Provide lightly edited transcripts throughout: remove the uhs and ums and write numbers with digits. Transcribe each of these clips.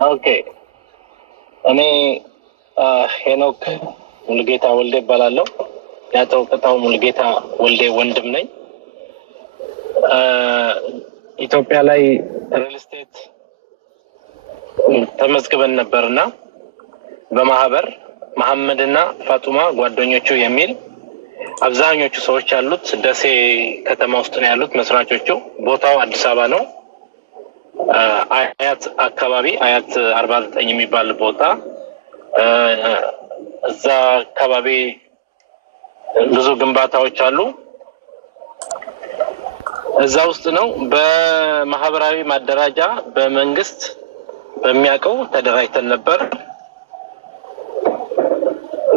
ኦኬ እኔ ሄኖክ ሙልጌታ ወልዴ እባላለሁ። የአቶ ቅጣው ሙልጌታ ወልዴ ወንድም ነኝ። ኢትዮጵያ ላይ ሪል ስቴት ተመዝግበን ነበርና በማህበር መሐመድና ፋጡማ ጓደኞቹ የሚል አብዛኞቹ ሰዎች ያሉት ደሴ ከተማ ውስጥ ነው ያሉት መስራቾቹ። ቦታው አዲስ አበባ ነው። አያት አካባቢ አያት 49 የሚባል ቦታ እዛ አካባቢ ብዙ ግንባታዎች አሉ። እዛ ውስጥ ነው በማህበራዊ ማደራጃ በመንግስት በሚያውቀው ተደራጅተን ነበር።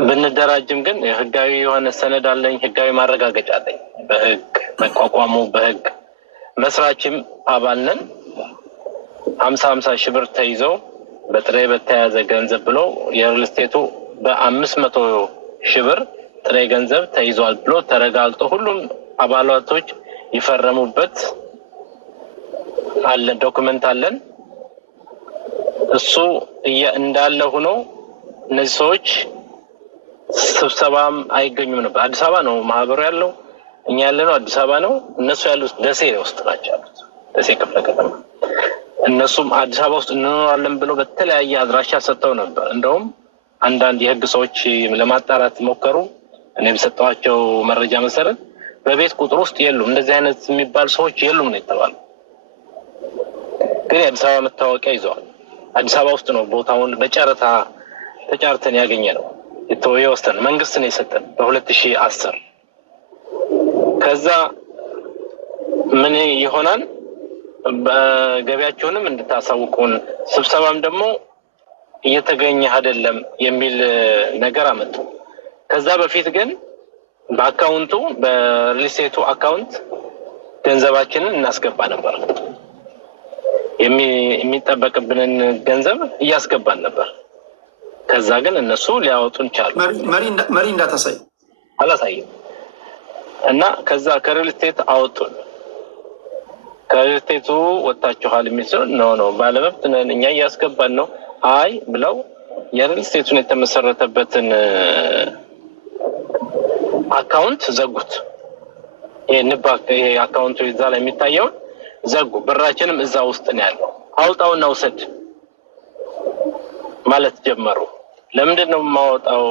ብንደራጅም ግን ህጋዊ የሆነ ሰነድ አለኝ፣ ህጋዊ ማረጋገጫ አለኝ። በህግ መቋቋሙ በህግ መስራችም አባል ነን። 50 ሺህ ብር ተይዘው በጥሬ በተያዘ ገንዘብ ብሎ የሪል ስቴቱ በ500 ሺህ ብር ጥሬ ገንዘብ ተይዟል ብሎ ተረጋግጦ ሁሉም አባላቶች ይፈረሙበት አለ፣ ዶክመንት አለን። እሱ እንዳለ ሆኖ እነዚህ ሰዎች ስብሰባም አይገኙም ነበር። አዲስ አበባ ነው ማህበሩ ያለው፣ እኛ ያለነው አዲስ አበባ ነው። እነሱ ያሉት ደሴ ውስጥ ናቸው ያሉት፣ ደሴ ክፍለ ከተማ። እነሱም አዲስ አበባ ውስጥ እንኖራለን ብለው በተለያየ አድራሻ ሰጥተው ነበር። እንደውም አንዳንድ የህግ ሰዎች ለማጣራት ሞከሩ። እኔ በሰጠኋቸው መረጃ መሰረት በቤት ቁጥር ውስጥ የሉም፣ እንደዚህ አይነት የሚባል ሰዎች የሉም ነው የተባለው። ግን የአዲስ አበባ መታወቂያ ይዘዋል። አዲስ አበባ ውስጥ ነው ቦታውን በጨረታ ተጫርተን ያገኘ ነው። የተወሰነ መንግስት ነው የሰጠን በ2010። ከዛ ምን ይሆናል በገቢያቸውንም እንድታሳውቁን ስብሰባም ደግሞ እየተገኘ አይደለም የሚል ነገር አመጡ። ከዛ በፊት ግን በአካውንቱ በሪልስቴቱ አካውንት ገንዘባችንን እናስገባ ነበር። የሚጠበቅብንን ገንዘብ እያስገባን ነበር። ከዛ ግን እነሱ ሊያወጡን ቻሉ። መሪ እንዳታሳይ አላሳይም እና ከዛ ከሪል ስቴት አወጡን። ከሪል ስቴቱ ወጣችኋል የሚል ሰው ነው ባለመብት ነን እኛ እያስገባን ነው አይ ብለው የሪል ስቴቱን የተመሰረተበትን አካውንት ዘጉት። ይሄ አካውንቱ እዛ ላይ የሚታየውን ዘጉ። ብራችንም እዛ ውስጥ ነው ያለው። አውጣውና ውሰድ ማለት ጀመሩ። ለምንድን ነው የማወጣው?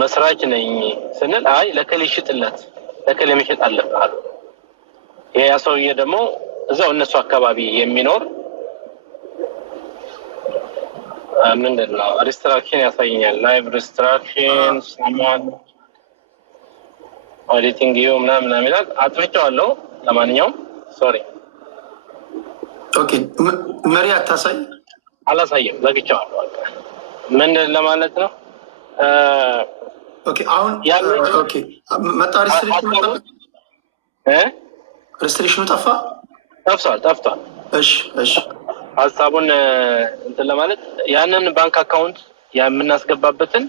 መስራች ነኝ ስንል አይ ለከሌ ሽጥለት፣ ለከሌ መሸጥ አለብህ አሉ። ይሄ ሰውዬ ደግሞ እዛው እነሱ አካባቢ የሚኖር ምንድን ነው ሪስትራክሽን ያሳየኛል። ላይቭ ሪስትራክሽን ሰማን ኦዲቲንግ ዩ ምናምን ይላል። አጥፍቼዋለሁ። ለማንኛውም ሶሪ። ኦኬ መሪ አታሳይ። አላሳየም፣ ዘግቼዋለሁ። ምን ለማለት ነው? ኦኬ አሁን ኦኬ መጣ። ሪስትሪክሽኑ ጠፍቷል። እሺ ሀሳቡን እንትን ለማለት ያንን ባንክ አካውንት የምናስገባበትን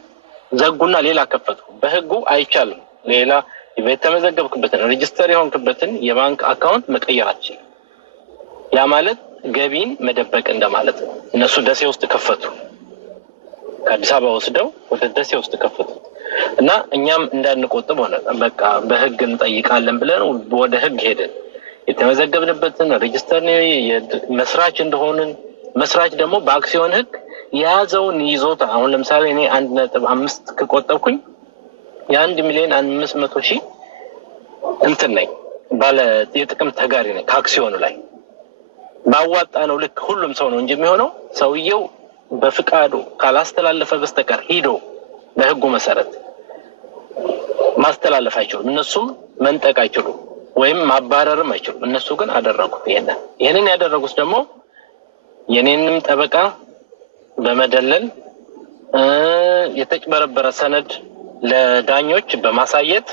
ዘጉና ሌላ ከፈቱ። በህጉ አይቻልም። ሌላ የተመዘገብክበትን ሬጅስተር የሆንክበትን የባንክ አካውንት መቀየር አትችልም። ያ ማለት ገቢን መደበቅ እንደማለት ነው። እነሱ ደሴ ውስጥ ከፈቱ፣ ከአዲስ አበባ ወስደው ወደ ደሴ ውስጥ ከፈቱ እና እኛም እንዳንቆጥብ ሆነ። በቃ በህግ እንጠይቃለን ብለን ወደ ህግ ሄድን። የተመዘገብንበትን ሬጅስተር መስራች እንደሆንን መስራች ደግሞ በአክሲዮን ህግ የያዘውን ይዞታ አሁን ለምሳሌ እኔ 1.5 ከቆጠብኩኝ የ1,500,000 እንትን ነኝ፣ ባለ የጥቅም ተጋሪ ነኝ ከአክሲዮኑ ላይ። ባዋጣ ነው ልክ ሁሉም ሰው ነው እንጂ የሚሆነው ሰውየው በፍቃዱ ካላስተላለፈ በስተቀር ሂዶ በህጉ መሰረት ማስተላለፍ አይችሉም። እነሱም መንጠቅ አይችሉም ወይም ማባረርም አይችሉም። እነሱ ግን አደረጉት። ይሄንን ያደረጉት ደግሞ የኔንም ጠበቃ በመደለል የተጭበረበረ ሰነድ ለዳኞች በማሳየት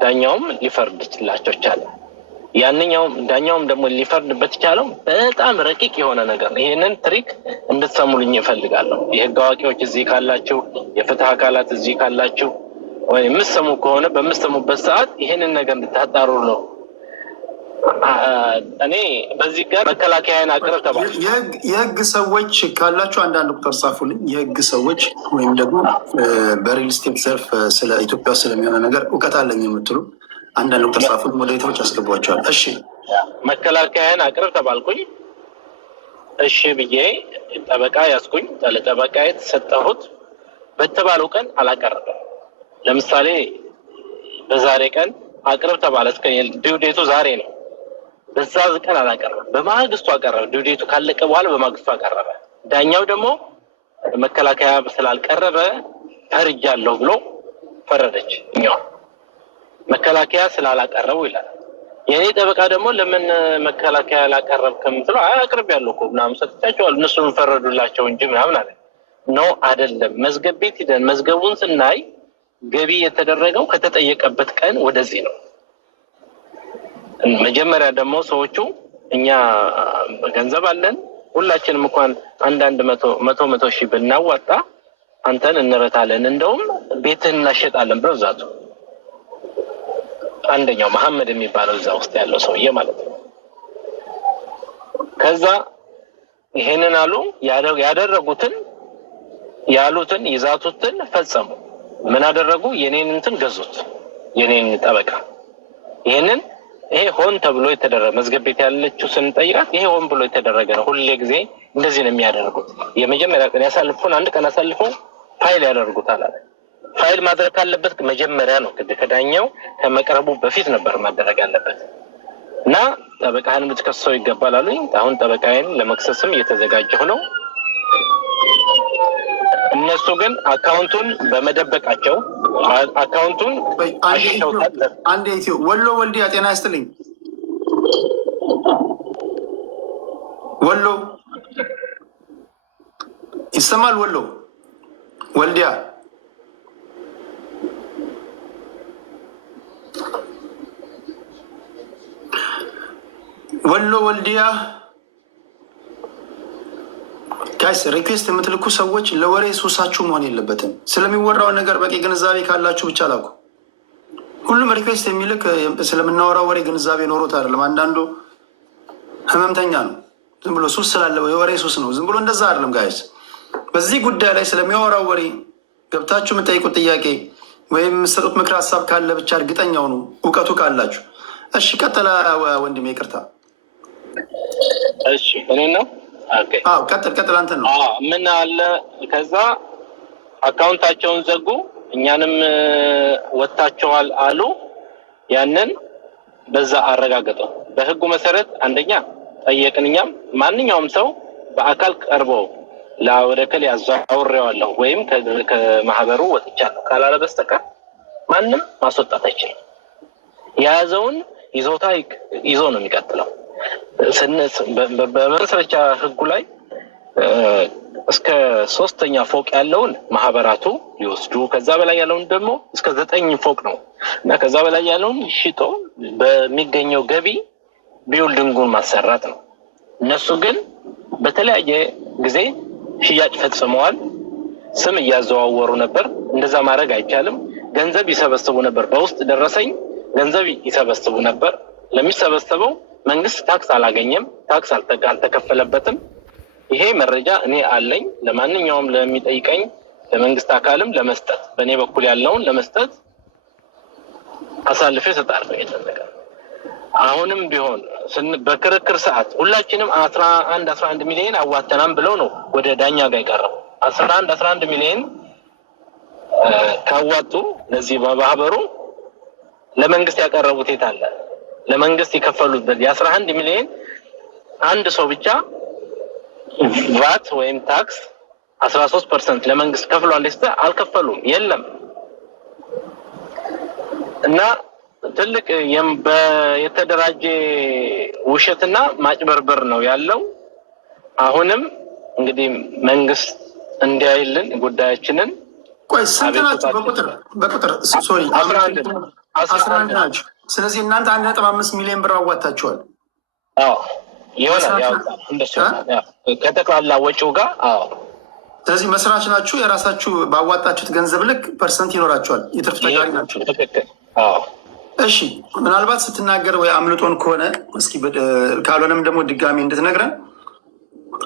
ዳኛውም ሊፈርድላቸው ቻለ። ዳኛውም ደግሞ ሊፈርድበት ቻለው በጣም ረቂቅ የሆነ ነገር። ይሄንን ትሪክ እንድትሰሙልኝ እፈልጋለሁ። የህግ አዋቂዎች እዚህ ካላችሁ፣ የፍትህ አካላት እዚህ ካላችሁ ወይ የምትሰሙ ከሆነ በምትሰሙበት ሰዓት ይሄንን ነገር እንድታጣሩ ነው እኔ በዚህ ጋር መከላከያን አቅርብ ተባለ። የህግ ሰዎች ካላችሁ አንዳንድ ቁጥር ጻፉልኝ። የህግ ሰዎች ወይም ደግሞ በሪል ስቴት ዘርፍ ስለ ኢትዮጵያ ስለሚሆነ ነገር እውቀት አለኝ የምትሉ አንዳንድ ቁጥር ጻፉልኝ። ወደ ቤቶች አስገቧቸዋል። እሺ መከላከያን አቅርብ ተባልኩኝ። እሺ ብዬ ጠበቃ ያስኩኝ። ለጠበቃ የተሰጠሁት በተባለው ቀን አላቀረበም። ለምሳሌ በዛሬ ቀን አቅርብ ተባለ። እስከ ዲውዴቱ ዛሬ ነው። በዛ ቀን አላቀረበም። በማግስቱ አቀረበ። ዲውዴቱ ካለቀ በኋላ በማግስቱ አቀረበ። ዳኛው ደግሞ መከላከያ ስላልቀረበ ፈርጃለሁ ብሎ ፈረደች። እኛው መከላከያ ስላላቀረቡ ይላል። የኔ ጠበቃ ደግሞ ለምን መከላከያ አላቀረብክም ብሎ አቅርቤያለሁ እኮ ምናምን ሰጥቻቸዋለሁ እነሱን ፈረዱላቸው እንጂ ምናምን አለ። ኖ አይደለም። መዝገብ ቤት ሂደን መዝገቡን ስናይ ገቢ የተደረገው ከተጠየቀበት ቀን ወደዚህ ነው። መጀመሪያ ደግሞ ሰዎቹ እኛ ገንዘብ አለን ሁላችንም እንኳን አንዳንድ መቶ ሺህ ብናዋጣ አንተን እንረታለን፣ እንደውም ቤትህን እናሸጣለን ብለው ዛቱ። አንደኛው መሐመድ የሚባለው እዛ ውስጥ ያለው ሰውዬ ማለት ነው። ከዛ ይሄንን አሉ። ያደረጉትን ያሉትን ይዛቱትን ፈጸሙ። ምን አደረጉ? የኔን እንትን ገዙት፣ የኔን ጠበቃ። ይሄ ሆን ተብሎ የተደረገ መዝገብ ቤት ያለችው ስንጠይቃት ይሄ ሆን ብሎ የተደረገ ነው። ሁሌ ጊዜ እንደዚህ ነው የሚያደርጉት። የመጀመሪያ ቀን ያሳልፉን፣ አንድ ቀን አሳልፈው ፋይል ያደርጉታል አለ። ፋይል ማድረግ ካለበት መጀመሪያ ነው፣ ከዳኛው ከመቅረቡ በፊት ነበር ማደረግ ያለበት። እና ጠበቃህን ብትከሰው ይገባል አሉኝ። አሁን ጠበቃዬን ለመክሰስም እየተዘጋጀሁ ነው። እነሱ ግን አካውንቱን በመደበቃቸው አካውንቱን አንድ ኢትዮ ወሎ ወልዲያ ጤና ይስጥልኝ። ወሎ ይሰማል? ወሎ ወልዲያ ወሎ ወልዲያ ጋይስ ሪኩዌስት የምትልኩ ሰዎች ለወሬ ሱሳችሁ መሆን የለበትም። ስለሚወራው ነገር በቂ ግንዛቤ ካላችሁ ብቻ ላኩ። ሁሉም ሪኩዌስት የሚልክ ስለምናወራው ወሬ ግንዛቤ ኖሮት አይደለም። አንዳንዱ ህመምተኛ ነው፣ ዝም ብሎ ሱስ ስላለ የወሬ ሱስ ነው። ዝም ብሎ እንደዛ አይደለም ጋይስ። በዚህ ጉዳይ ላይ ስለሚያወራው ወሬ ገብታችሁ የምጠይቁት ጥያቄ ወይም የምትሰጡት ምክር ሀሳብ ካለ ብቻ እርግጠኛው ነው እውቀቱ ካላችሁ። እሺ ቀጥላ ወንድሜ፣ ይቅርታ። እሺ እኔ ነው ቀጥል አንተ ነው። ምን አለ ከዛ አካውንታቸውን ዘጉ፣ እኛንም ወጥታቸዋል አሉ። ያንን በዛ አረጋገጠው። በህጉ መሰረት አንደኛ ጠየቅን። እኛም ማንኛውም ሰው በአካል ቀርቦ ወደ ከሌ አዛውሬዋለሁ ወይም ከማህበሩ ወጥቻለሁ ካላለ በስተቀር ማንም ማስወጣት አይችልም። የያዘውን ይዞታ ይዞ ነው የሚቀጥለው። በመሰረቻ ህጉ ላይ እስከ 3ኛ ፎቅ ያለውን ማህበራቱ ሊወስዱ፣ ከዛ በላይ ያለውን ደግሞ እስከ 9 ፎቅ ነው እና ከዛ በላይ ያለውን ሽጦ በሚገኘው ገቢ ቢውልዲንጉን ማሰራት ነው። እነሱ ግን በተለያየ ጊዜ ሽያጭ ፈጽመዋል። ስም እያዘዋወሩ ነበር። እንደዛ ማድረግ አይቻልም። ገንዘብ ይሰበስቡ ነበር። በውስጥ ደረሰኝ ገንዘብ ይሰበስቡ ነበር። ለሚሰበሰበው መንግስት ታክስ አላገኘም፣ ታክስ አልተከፈለበትም። ይሄ መረጃ እኔ አለኝ። ለማንኛውም ለሚጠይቀኝ ለመንግስት አካልም ለመስጠት በእኔ በኩል ያለውን ለመስጠት አሳልፌ እሰጣለሁ። የተነገረ አሁንም ቢሆን በክርክር ሰዓት ሁላችንም 11 ሚሊዮን አዋተናም ብለው ነው ወደ ዳኛ ጋር የቀረቡ። 11 ሚሊዮን ካዋጡ ለዚህ ማህበሩ ለመንግስት ያቀረቡት የት አለ? ለመንግስት የከፈሉበት የ11 ሚሊዮን አንድ ሰው ብቻ ቫት ወይም ታክስ 13% ለመንግስት ከፍሏል። አልከፈሉም፣ የለም። እና ትልቅ የተደራጀ ውሸትና ማጭበርበር ነው ያለው። አሁንም እንግዲህ መንግስት እንዲያይልን ጉዳያችንን። ቆይ ስንት ናቸው በቁጥር? ሶሪ 11 ናቸው። ስለዚህ እናንተ 1.5 ሚሊዮን ብር አዋጣችኋል። ይሆናል ያው እንደሱ ከጠቅላላ ወጪው ጋር። ስለዚህ መስራች ናችሁ። የራሳችሁ ባዋጣችሁት ገንዘብ ልክ ፐርሰንት ይኖራችኋል። የትርፍ ተጋሪ ናቸው። እሺ ምናልባት ስትናገር ወይ አምልጦን ከሆነ እስኪ ካልሆነም ደግሞ ድጋሚ እንድትነግረን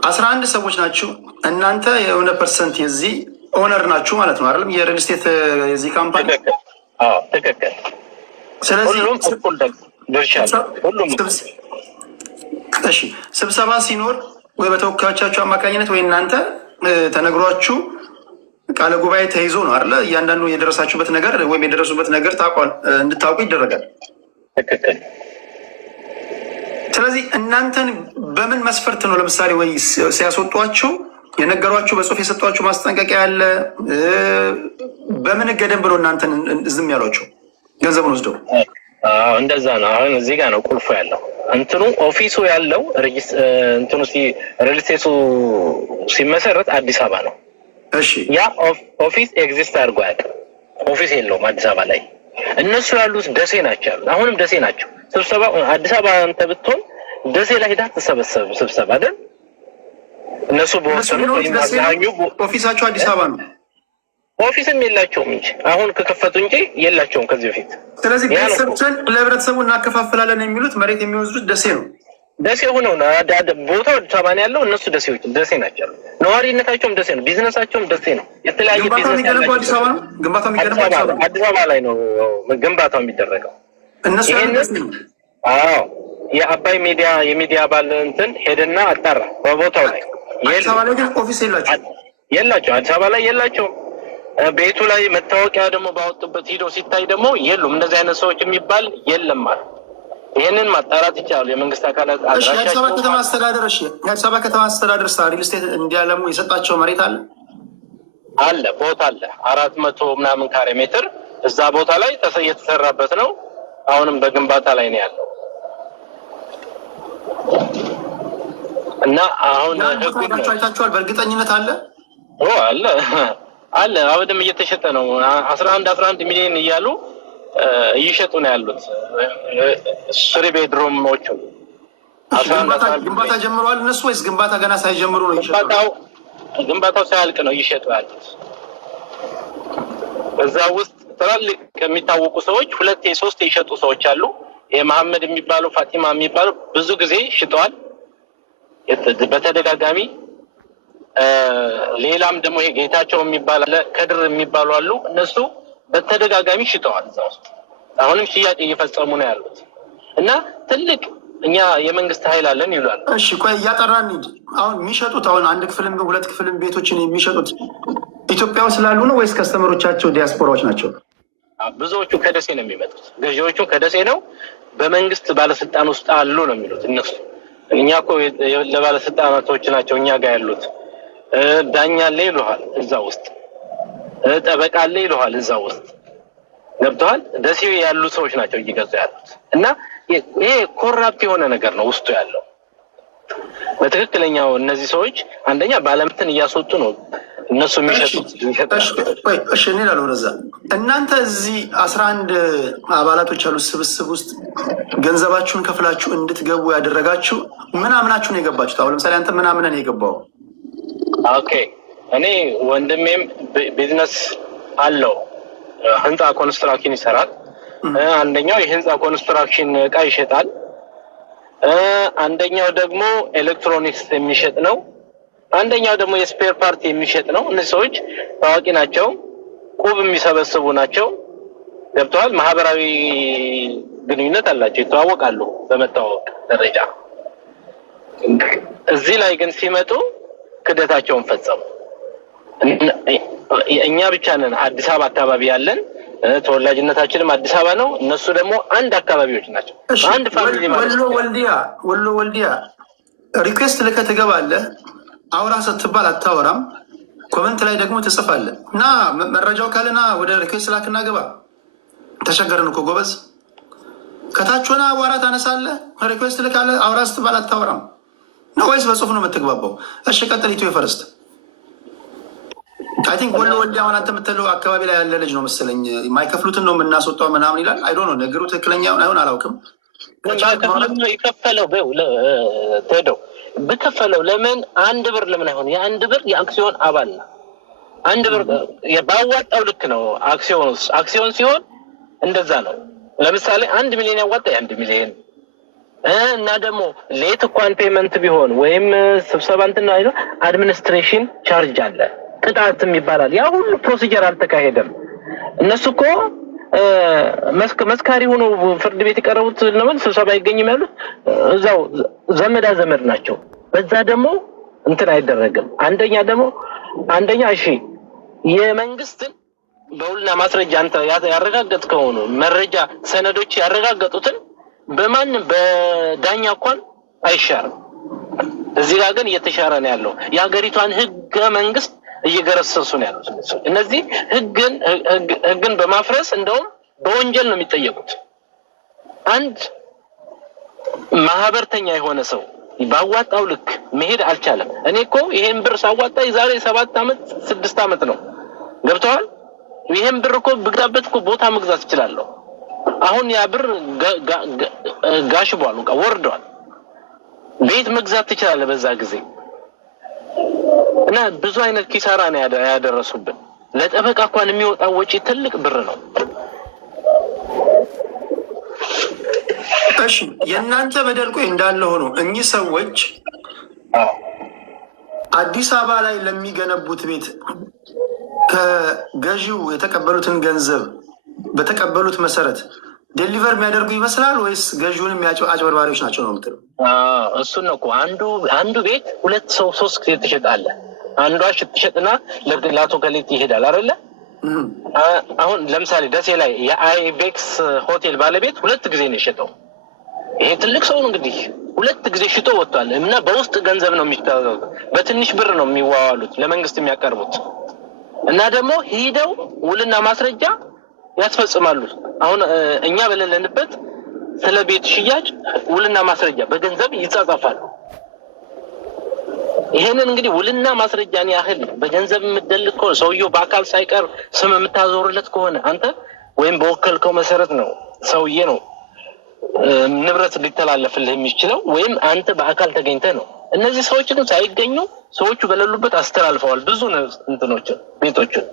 11 ሰዎች ናችሁ እናንተ የሆነ ፐርሰንት የዚህ ኦነር ናችሁ ማለት ነው አይደለም? የሪል ስቴት የዚህ ካምፓኒ ትክክል። ስለዚህ ሁሉም እሺ ስብሰባ ሲኖር ወይ በተወካዮቻችሁ አማካኝነት ወይ እናንተ ተነግሯችሁ ቃለ ጉባኤ ተይዞ ነው አይደለ? እያንዳንዱ የደረሳችሁበት ነገር ወይም የደረሱበት ነገር እንድታውቁ ይደረጋል። ትክክል። ስለዚህ እናንተን በምን መስፈርት ነው ለምሳሌ ወይ ሲያስወጧችሁ የነገሯችሁ በጽሁፍ የሰጧችሁ ማስጠንቀቂያ ያለ በምን ገደብ ብሎ እናንተን ዝም ያሏቸው ገንዘቡን ወስደው? እንደዛ ነው። አሁን እዚህ ጋር ነው ቁልፉ ያለው። እንትኑ ኦፊሱ ያለው እንትኑ ሪል ስቴቱ ሲመሰረት አዲስ አበባ ነው። እሺ ያ ኦፊስ ኤግዚስት አድርጎ አያውቅም። ኦፊስ የለውም አዲስ አበባ ላይ። እነሱ ያሉት ደሴ ናቸው ያሉት፣ አሁንም ደሴ ናቸው። ስብሰባ አዲስ አበባ አንተ ብትሆን ደሴ ላይ ሄዳ ተሰበሰብ ስብሰባ አይደል? እነሱ በወሰኑት ኦፊሳቸው አዲስ አበባ ነው። ኦፊስም የላቸውም እንጂ አሁን ከከፈቱ እንጂ የላቸውም ከዚህ በፊት። ስለዚህ ቤተሰብን ለህብረተሰቡ እናከፋፍላለን የሚሉት መሬት የሚወስዱት ደሴ ነው። ደሴ ሆነው ቦታው አዲስ አበባ ነው ያለው። እነሱ ደሴዎች ደሴ ናቸው። ነዋሪነታቸውም ደሴ ነው። ቢዝነሳቸውም ደሴ ነው። የተለያየ ቢዝነስ ያላቸው አዲስ አበባ ነው። ግንባታው የሚገነባው አዲስ አበባ ላይ ነው ግንባታው የሚደረገው። እነሱ የአባይ ሚዲያ የሚዲያ ባለ እንትን ሄደና አጣራ በቦታው ላይ። አዲስ አበባ ላይ ግን ኦፊስ የላቸው አዲስ አበባ ላይ የላቸውም። ቤቱ ላይ መታወቂያ ደግሞ ባወጡበት ሂዶ ሲታይ ደግሞ የሉም። እንደዚህ አይነት ሰዎች የሚባል የለም ማለት ይህንን ማጣራት ይቻላል። የመንግስት አካላት የአዲስ አበባ ከተማ አስተዳደር የአዲስ አበባ ከተማ አስተዳደር ሪል ስቴት እንዲያለሙ የሰጣቸው መሬት አለ ቦታ አለ 400 ምናምን ካሬ ሜትር እዛ ቦታ ላይ የተሰራበት ነው። አሁንም በግንባታ ላይ ነው ያለው እና አሁን አይታችኋል። በእርግጠኝነት አለ አለ አሁንም እየተሸጠ ነው። 11 ሚሊዮን እያሉ እየሸጡ ነው ያሉት። 3 ቤድሩሞቹ ግንባታ ጀምረዋል እነሱ ወይስ ግንባታ ገና ሳይጀምሩ ነው እየሸጡ? ግንባታው ሳያልቅ ነው እየሸጡ ያሉት። እዛ ውስጥ ትላልቅ የሚታወቁ ሰዎች 2-3 የሸጡ ሰዎች አሉ። የመሐመድ የሚባሉ ፋቲማ የሚባሉ ብዙ ጊዜ ሽጠዋል በተደጋጋሚ። ሌላም ደግሞ ይሄ ጌታቸው የሚባል አለ፣ ከድር የሚባሉ አሉ። እነሱ በተደጋጋሚ ሽጠዋል እዛ ውስጥ። አሁንም ሽያጭ እየፈጸሙ ነው ያሉት እና ትልቅ እኛ የመንግስት ኃይል አለን ይሏል። እሺ ቆይ እያጠራን እንሂድ። አሁን የሚሸጡት አሁን 1 ክፍልም 2 ክፍልም ቤቶችን የሚሸጡት ኢትዮጵያ ውስጥ ስላሉ ነው ወይስ ከስተመሮቻቸው ዲያስፖራዎች ናቸው? ብዙዎቹ ከደሴ ነው የሚመጡት። ገዢዎቹ ከደሴ ነው። በመንግስት ባለስልጣን ውስጥ አሉ ነው የሚሉት እነሱ። እኛ እኮ ለባለስልጣናቶች ናቸው እኛ ጋር ያሉት። ዳኛ አለ ይሉሃል እዛ ውስጥ፣ ጠበቃ አለ ይሉሃል እዛ ውስጥ። ገብተዋል። ደሴ ያሉ ሰዎች ናቸው እየገዙ ያሉት እና ይሄ ኮራፕት የሆነ ነገር ነው ውስጡ ያለው። በትክክለኛው እነዚህ ሰዎች አንደኛ ባለመብትን እያስወጡ ነው እነሱ የሚሸጡት። እሺ እኔ ላለው ወደዛ እናንተ እዚህ 11 አባላቶች ያሉት ስብስብ ውስጥ ገንዘባችሁን ከፍላችሁ እንድትገቡ ያደረጋችሁ ምን አምናችሁ ነው የገባችሁት? አሁን ለምሳሌ አንተ ምን አምነህ ነው የገባው? ኦኬ እኔ ወንድሜም ቢዝነስ አለው፣ ህንፃ ኮንስትራክሽን ይሰራል። አንደኛው የህንፃ ኮንስትራክሽን እቃ ይሸጣል። አንደኛው ደግሞ ኤሌክትሮኒክስ የሚሸጥ ነው። አንደኛው ደግሞ የስፔር ፓርት የሚሸጥ ነው። እነዚህ ሰዎች ታዋቂ ናቸው፣ ቁብ የሚሰበስቡ ናቸው። ገብተዋል። ማህበራዊ ግንኙነት አላቸው፣ ይተዋወቃሉ በመታወቅ ደረጃ። እዚህ ላይ ግን ሲመጡ ክደታቸውን ፈጸሙ። እኛ ብቻ ነን አዲስ አበባ አካባቢ ያለን፣ ተወላጅነታችንም አዲስ አበባ ነው። እነሱ ደግሞ አንድ አካባቢዎች ናቸው፣ አንድ ፋሚሊ ማለት ነው። ወሎ ወልዲያ ሪኩዌስት ልከህ ትገባለህ። አውራ ስትባል አታወራም። ኮመንት ላይ ደግሞ ትጽፋለህ እና መረጃው ካለና ወደ ሪኩዌስት ላክና ግባ። ተቸገርን እኮ ጎበዝ። ከታች ሆነ አቧራ ታነሳለህ። ሪኩዌስት ልካለህ። አውራ ስትባል አታወራም ነው ወይስ በጽሁፍ ነው የምትግባባው? እሺ ቀጥል። ኢትዮ ፈርስት አይ ቲንክ ወሎ ወልዲያ አሁን አንተ የምትለው አካባቢ ላይ ያለ ልጅ ነው መሰለኝ። የማይከፍሉትን ነው የምናስወጣው ምናምን ይላል። አይዶ ነው ነገሩ ትክክለኛ አይሆን አላውቅም። የከፈለው ሄደው በከፈለው ለምን 1 ብር ለምን አይሆን? የ1 ብር የአክሲዮን አባል ነው። 1 ብር ባዋጣው ልክ ነው። አክሲዮን ሲሆን እንደዛ ነው። ለምሳሌ 1 ሚሊዮን ያዋጣ 1 ሚሊዮን እና ደግሞ ሌት እንኳን ፔመንት ቢሆን ወይም ስብሰባ እንትና አይደል አድሚኒስትሬሽን ቻርጅ አለ፣ ቅጣትም ይባላል። ያ ሁሉ ፕሮሲጀር አልተካሄደም። እነሱ እኮ መስካሪ ሆኖ ፍርድ ቤት የቀረቡት ነው ስብሰባ አይገኝም ያሉት እዛው ዘመድ ናቸው። በዛ ደግሞ እንትን አይደረግም። አንደኛ እሺ የመንግስትን በውልና ማስረጃ አንተ ያረጋገጥከው ነው መረጃ ሰነዶች ያረጋገጡትን በማንም በዳኛ እንኳን አይሻርም። እዚህ ጋር ግን እየተሻረ ነው ያለው። የሀገሪቷን ህገ መንግስት እየገረሰሱ ነው ያሉት እነዚህ ህግን በማፍረስ እንደውም በወንጀል ነው የሚጠየቁት። አንድ ማህበርተኛ የሆነ ሰው ባዋጣው ልክ መሄድ አልቻለም። እኔ እኮ ይሄን ብር ሳዋጣ የዛሬ 7 ዓመት 6 ዓመት ነው ገብቷል። ይሄን ብር እኮ ብግዛበት እኮ ቦታ መግዛት እችላለሁ። አሁን ያ ብር ጋሽቧል፣ ወርዷል። ቤት መግዛት ትችላለህ በዛ ጊዜ። እና ብዙ አይነት ኪሳራ ነው ያደረሱብን። ለጠበቃ እንኳን የሚወጣው ወጪ ትልቅ ብር ነው። እሺ የእናንተ በደል ቆይ እንዳለ ሆኖ እኚህ ሰዎች አዲስ አበባ ላይ ለሚገነቡት ቤት ከገዢው የተቀበሉትን ገንዘብ በተቀበሉት መሰረት ዴሊቨር የሚያደርጉ ይመስላል ወይስ ገዢውን አጭበርባሪዎች ናቸው ነው የምትለው? እሱን ነው እኮ አንዱ ቤት 2 ሰው 3 ጊዜ ትሸጣለ። አንዷ ትሸጥና ለአቶ ገሌት ይሄዳል አይደለ? አሁን ለምሳሌ ደሴ ላይ የአይቤክስ ሆቴል ባለቤት 2 ጊዜ ነው የሸጠው። ይሄ ትልቅ ሰው ነው እንግዲህ 2 ጊዜ ሽጦ ወጥቷል። እና በውስጥ ገንዘብ ነው የሚታዘዙት፣ በትንሽ ብር ነው የሚዋዋሉት ለመንግስት የሚያቀርቡት። እና ደግሞ ሄደው ውልና ማስረጃ ያስፈጽማሉ። አሁን እኛ በሌለንበት ስለ ቤት ሽያጭ ውልና ማስረጃ በገንዘብ ይጻጻፋሉ። ይሄንን እንግዲህ ውልና ማስረጃን ያህል በገንዘብ የምትደልት ከሆነ ሰውየው በአካል ሳይቀር ስም የምታዞርለት ከሆነ አንተ ወይም በወከልከው መሰረት ነው ሰውዬ ነው ንብረት ሊተላለፍልህ የሚችለው ወይም አንተ በአካል ተገኝተህ ነው። እነዚህ ሰዎች ግን ሳይገኙ ሰዎቹ በሌሉበት አስተላልፈዋል ብዙ እንትኖችን ቤቶችን።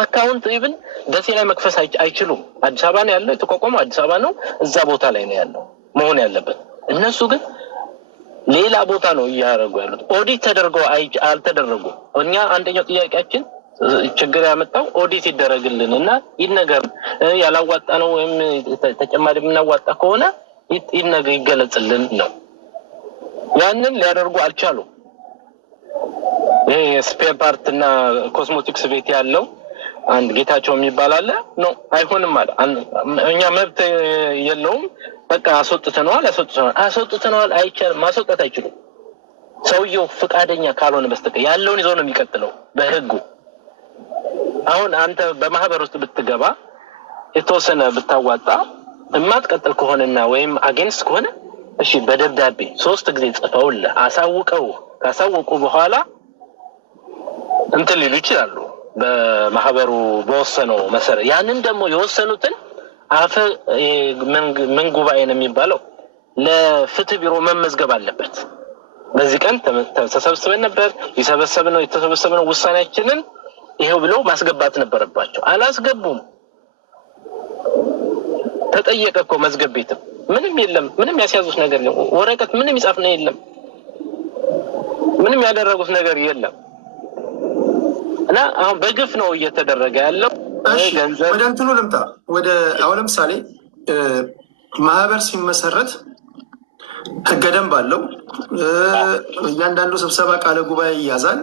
አካውንት ኢቭን ደሴ ላይ መክፈስ አይችሉም። አዲስ አበባ ነው ያለው፣ የተቋቋመው አዲስ አበባ ነው። እዛ ቦታ ላይ ነው ያለው መሆን ያለበት። እነሱ ግን ሌላ ቦታ ነው እያደረጉ ያሉት። ኦዲት ተደርገው አልተደረጉም። እኛ አንደኛው ጥያቄያችን ችግር ያመጣው ኦዲት ይደረግልን እና ይነገር ያላዋጣ ነው ወይም ተጨማሪ የምናዋጣ ከሆነ ይነገር ይገለጽልን ነው። ያንን ሊያደርጉ አልቻሉም። ይሄ ስፔር ፓርት እና ኮስሞቲክስ ቤት ያለው አንድ ጌታቸው የሚባል አለ ነው አይሆንም አለ። እኛ መብት የለውም በቃ አስወጥተነዋል አይቻልም፣ ማስወጣት አይችሉም። ሰውየው ፍቃደኛ ካልሆነ በስተቀር ያለውን ይዞ ነው የሚቀጥለው በህጉ። አሁን አንተ በማህበር ውስጥ ብትገባ የተወሰነ ብታዋጣ የማትቀጥል ከሆነና ወይም አጌንስት ከሆነ እሺ በደብዳቤ 3 ጊዜ ጽፈውልህ ካሳወቁ በኋላ እንትን ሊሉ ይችላሉ በማህበሩ በወሰነው መሰረት። ያንን ደግሞ የወሰኑትን ምን ጉባኤ ነው የሚባለው ለፍትህ ቢሮ መመዝገብ አለበት። በዚህ ቀን ተሰብስበን ነበር የተሰበሰብነው ውሳኔያችንን ይሄው ብለው ማስገባት ነበረባቸው። አላስገቡም። ተጠየቀ እኮ መዝገብ ቤትም ምንም የለም። ምንም ያስያዙት ነገር የለም። ወረቀት ምንም ይጻፍ ነው የለም። ምንም ያደረጉት ነገር የለም። እና አሁን በግፍ ነው እየተደረገ ያለው። ወደ እንትኑ ልምጣ። አሁን ለምሳሌ ማህበር ሲመሰረት ህገ ደንብ አለው። እያንዳንዱ ስብሰባ ቃለ ጉባኤ ይያዛል።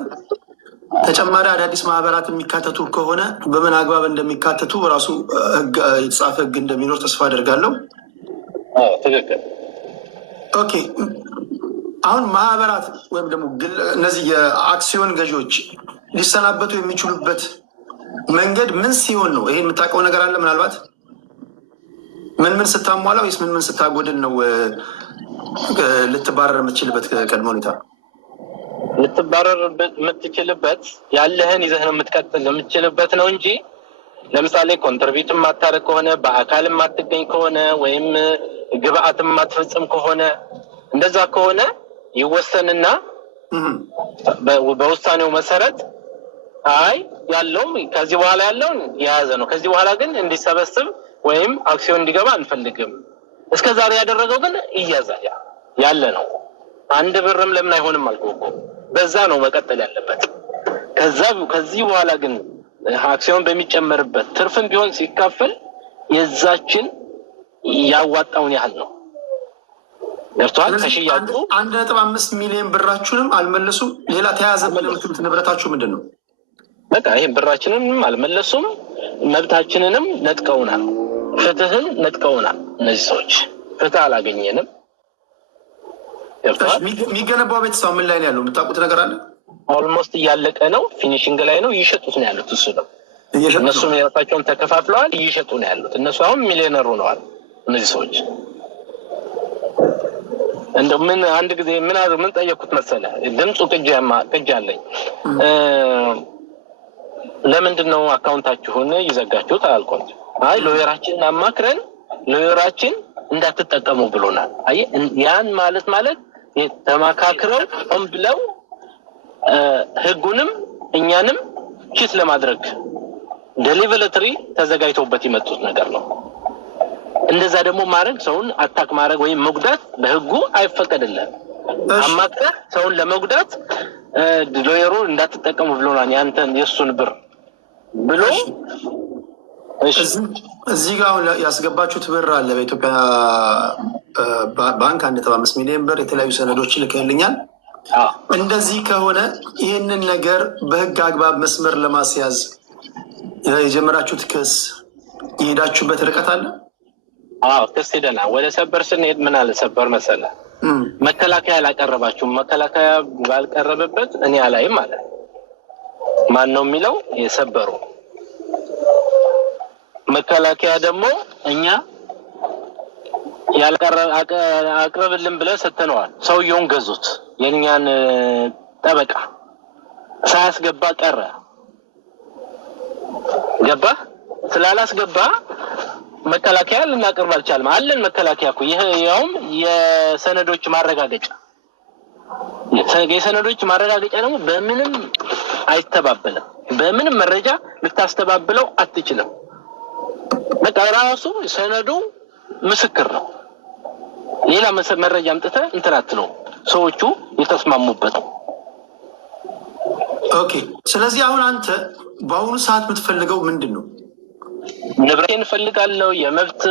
ተጨማሪ አዳዲስ ማህበራት የሚካተቱ ከሆነ በምን አግባብ እንደሚካተቱ ራሱ የተጻፈ ህግ እንደሚኖር ተስፋ አደርጋለሁ። ትክክል። ኦኬ። አሁን ማህበራት ወይም ደግሞ እነዚህ የአክሲዮን ገዢዎች ሊሰናበቱ የሚችሉበት መንገድ ምን ሲሆን ነው? ይሄ የምታውቀው ነገር አለ? ምናልባት ምን ስታሟላ ወይስ ምን ስታጎድል ነው ልትባረር የምትችልበት ቅድመ ሁኔታ? ልትባረር የምትችልበት ያለህን ይዘህ ነው የምትቀጥል የምትችልበት ነው እንጂ ለምሳሌ ኮንትሪቢዩት ማታረግ ከሆነ በአካል ማትገኝ ከሆነ ወይም ግብአት ማትፈጽም ከሆነ እንደዛ ከሆነ ይወሰንና በውሳኔው መሰረት አይ ያለውም ከዚህ በኋላ ያለውን የያዘ ነው፣ ከዚህ በኋላ ግን እንዲሰበስብ ወይም አክሲዮን እንዲገባ አንፈልግም። እስከዛሬ ያደረገው ግን እያዛያ ያለ ነው። አንድ ብርም ለምን አይሆንም አልኩ እኮ። በዛ ነው መቀጠል ያለበት። ከዚህ በኋላ ግን አክሲዮን በሚጨመርበት ትርፍም ቢሆን ሲካፈል የዛችን ያዋጣውን ያህል ነው። ደርቷል። ከሽያጩ 1.5 ሚሊዮን ብራችሁንም አልመለሱም። ሌላ ተያዘ በለምትሉት ንብረታችሁ ምንድን ነው? በቃ ይሄን ብራችንንም አልመለሱም፣ መብታችንንም ነጥቀውናል፣ ፍትህን ነጥቀውናል። እነዚህ ሰዎች ፍትህ አላገኘንም። ደርቷል። የሚገነባው ቤተሰብ ምን ላይ ነው ያለው? የምታውቁት ነገር አለ? ኦልሞስት እያለቀ ነው። ፊኒሽንግ ላይ ነው። እየሸጡት ነው ያሉት። እሱ ነው እነሱም የራሳቸውን ተከፋፍለዋል፣ እየሸጡ ነው ያሉት። እነሱ አሁን ሚሊዮነር ሆነዋል እነዚህ ሰዎች። እንደው ምን አንድ ጊዜ ምን ጠየቅኩት መሰለ፣ ድምፁ ቅጅ አለኝ። ለምንድን ነው አካውንታችሁን ይዘጋችሁት አልኳት። አይ ሎየራችንን አማክረን ሎየራችን እንዳትጠቀሙ ብሎናል። አይ ያን ማለት ተማካክረው ሆን ብለው ህጉንም እኛንም ኪስ ለማድረግ ዴሊቨሪ ተዘጋጅቶበት የመጡት ነገር ነው። እንደዛ ደግሞ ማድረግ ሰውን አታክ ማድረግ ወይም መጉዳት በህጉ አይፈቀድልህም። አማክረህ ሰውን ለመጉዳት ሎየሩ እንዳትጠቀሙ ብሎናል። ያንተን የሱን ብር ብሎ እዚህ ጋር ያስገባችሁት ብር አለ በኢትዮጵያ ባንክ 1.5 ሚሊዮን ብር የተለያዩ ሰነዶች ልከልኛል። እንደዚህ ከሆነ ይህንን ነገር በህግ አግባብ መስመር ለማስያዝ የጀመራችሁት ክስ የሄዳችሁበት ርቀት አለ? አዎ ክስ ሄደናል። ወደ ሰበር ስንሄድ ምን አለ ሰበር መሰለ፣ መከላከያ አላቀረባችሁም። መከላከያ ባልቀረበበት እኔ አላይም አለ። ማን ነው የሚለው? የሰበሩ መከላከያ ደግሞ እኛ አቅርብልን ብለን ሰጥተነዋል። ሰውየውን ገዙት። የኛን ጠበቃ ሳያስገባ ቀረ። ገባ ስላላስገባ መከላከያ ልናቀርብ አልቻልም አለን። መከላከያ እኮ ይሄ ያውም የሰነዶች ማረጋገጫ የሰነዶች ማረጋገጫ ደግሞ በምንም አይተባበልም። በምንም መረጃ ልታስተባብለው አትችልም። በቃ ራሱ ሰነዱ ምስክር ነው። ሌላ መረጃ አምጥተህ እንትን አትለው። ሰዎቹ የተስማሙበት። ኦኬ። ስለዚህ አሁን አንተ በአሁኑ ሰዓት የምትፈልገው ምንድን ነው? ንብረቴን እፈልጋለሁ። የመብት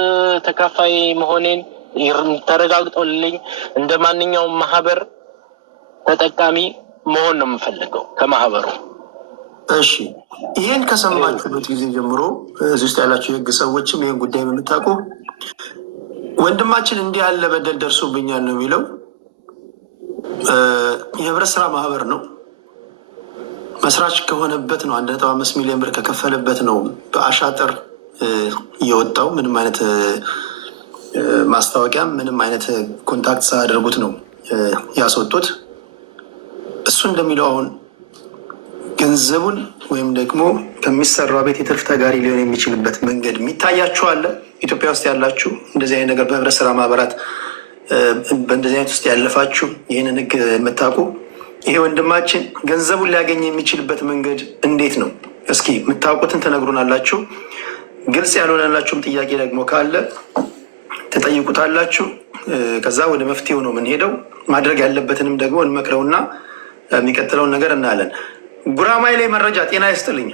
ተካፋይ መሆኔን ተረጋግጦልኝ እንደ ማንኛውም ማህበር ተጠቃሚ መሆን ነው የምፈልገው ከማህበሩ። እሺ፣ ይህን ከሰማችሁበት ጊዜ ጀምሮ እዚህ ውስጥ ያላችሁ የህግ ሰዎችም ይህን ጉዳይ የምታውቁ ወንድማችን እንዲህ ያለ በደል ደርሶብኛል ነው የሚለው። የህብረት ስራ ማህበር ነው መስራች ከሆነበት ነው 1.5 ሚሊዮን ብር ከከፈለበት ነው በአሻጥር የወጣው። ምንም አይነት ማስታወቂያም ምንም አይነት ኮንታክት ሳያደርጉት ነው ያስወጡት። እሱ እንደሚለው አሁን ገንዘቡን ወይም ደግሞ ከሚሰራ ቤት የትርፍ ተጋሪ ሊሆን የሚችልበት መንገድ የሚታያችሁ አለ? ኢትዮጵያ ውስጥ ያላችሁ እንደዚህ አይነት ነገር በህብረት ስራ ማህበራት በእንደዚህ አይነት ውስጥ ያለፋችሁ ይህንን ህግ የምታውቁ ይሄ ወንድማችን ገንዘቡን ሊያገኝ የሚችልበት መንገድ እንዴት ነው? እስኪ የምታውቁትን ትነግሩናላችሁ። ግልጽ ያልሆነላችሁም ጥያቄ ደግሞ ካለ ትጠይቁታላችሁ። ከዛ ወደ መፍትሄው ነው የምንሄደው። ማድረግ ያለበትንም ደግሞ እንመክረውና የሚቀጥለውን ነገር እናያለን። ጉራማይሌ መረጃ ጤና ይስጥልኝ።